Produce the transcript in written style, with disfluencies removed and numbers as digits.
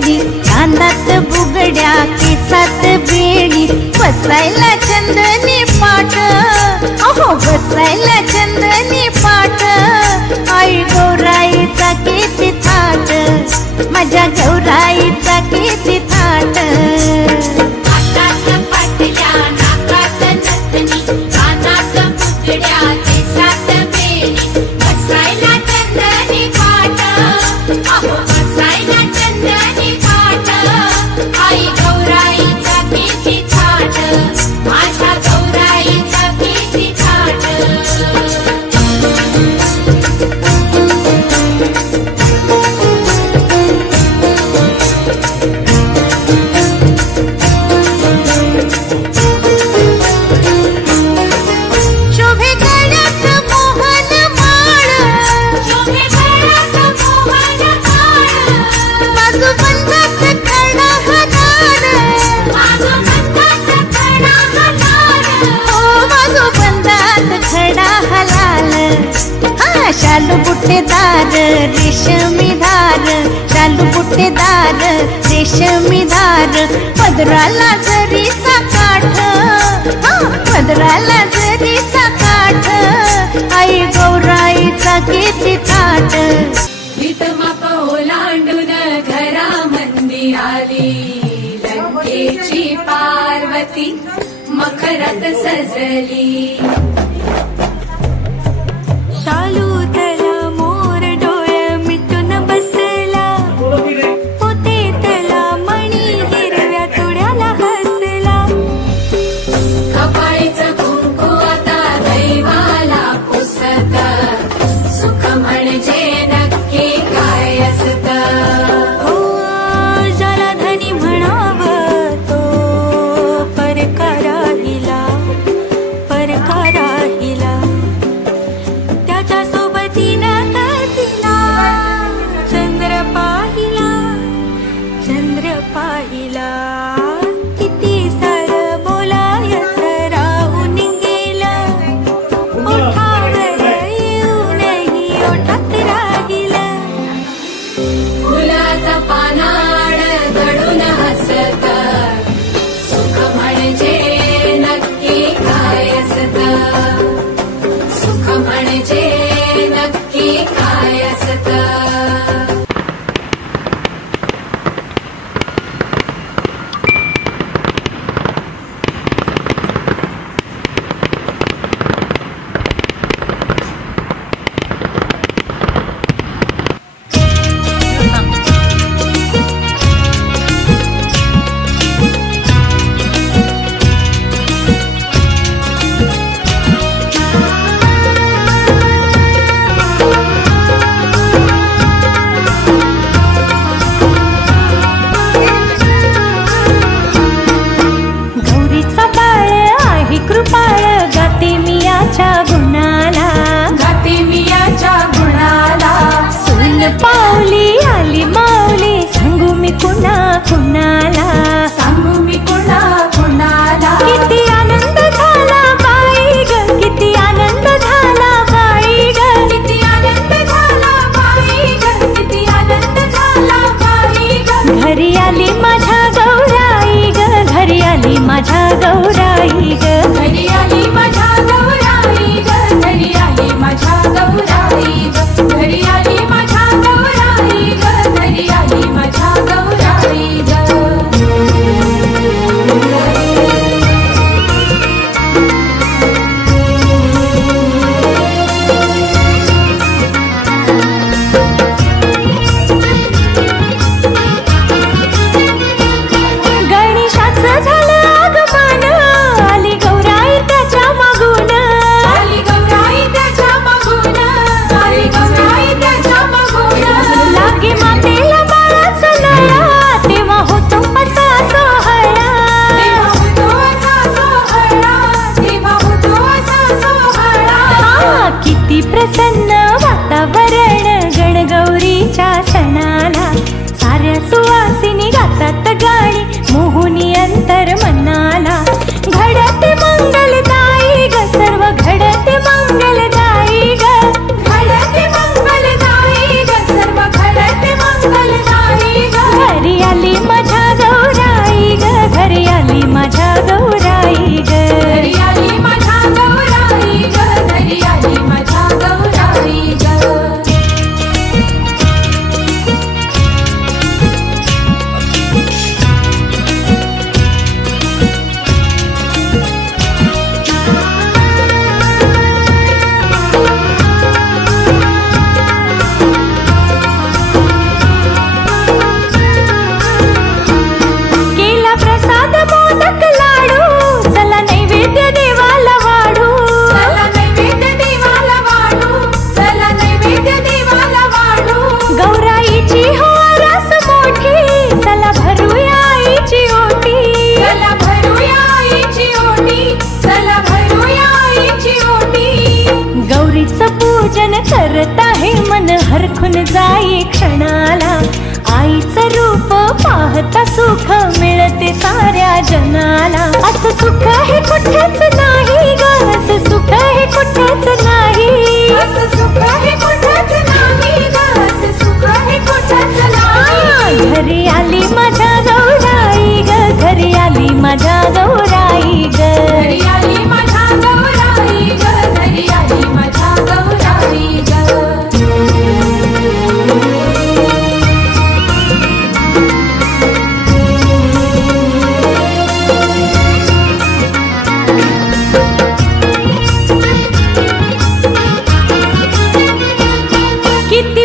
कधी, कानात बुगड्या केसात बेडी, बसायला चंदनी पाट, अहो बसायला चंदनी पाट, आई गौराईचा किती थाट, माझ्या गौराईचा किती थाट. हातात पाटल्या नाकात नथनी, कानात बुगड्या केसात बेडी, बसायला चंदनी पाट, अहो बसायला चंदनी पाट, आई गौराईचा किती थाट, माझ्या गौराईचा किती थाट. शोभे गळ्यात मोहन माळ, शोभे गळ्यात मोहन माळ, बाजूबंदात खडा हनार, बाजूबंदात खडा हलाल, हो बाजूबंदात खडा हलाल. हा शालू बुट्टेदार रेशमी धार, शालू बुट्टेदार रेशमी धार, पदराला जरीचा काठ, हा पदराला जरीचा काठ, आई गौराईचा किती थाट. भीतमाप ओलांडून घरामंदी आली, लंकेची पार्वती मखरात सजली. शालूतला मोर डोळे मिटून बसला, होते तला मणी हिरव्या चुड्याला हसला. कपाळीचं कुंकू आता दैवाला पुसत, सुख म्हणजे नक्की काय असत. हो ज्याला धनी म्हणावं तो परका राहिला, परका राहिला. त्याच्या सोबतीनं तिला चंद्र पाहिला, चंद्र पाहिला. किती सार बोलायचं राहून गेलं, ओठावर येऊनही ओठात राहिलं. फुलात पानाड दडून हसत, सुख म्हणजे नक्की काय असत. सुख म्हणजे नक्की काय असत. तुझं रूप पाहता सुख मिळते साऱ्या जनाला. असं सुख हे कुठेच नाही ग, असं सुख हे कुठेच नाही, असं सुख हे कुठेच नाही ग, असं सुख हे कुठेच नाही. घरी आली माझ्या गौराई ग, घरी आली माझ्या गौराई ग, घरी आली माझ्या गौराई ग, घरी आली माझ्या गौराई ग. किती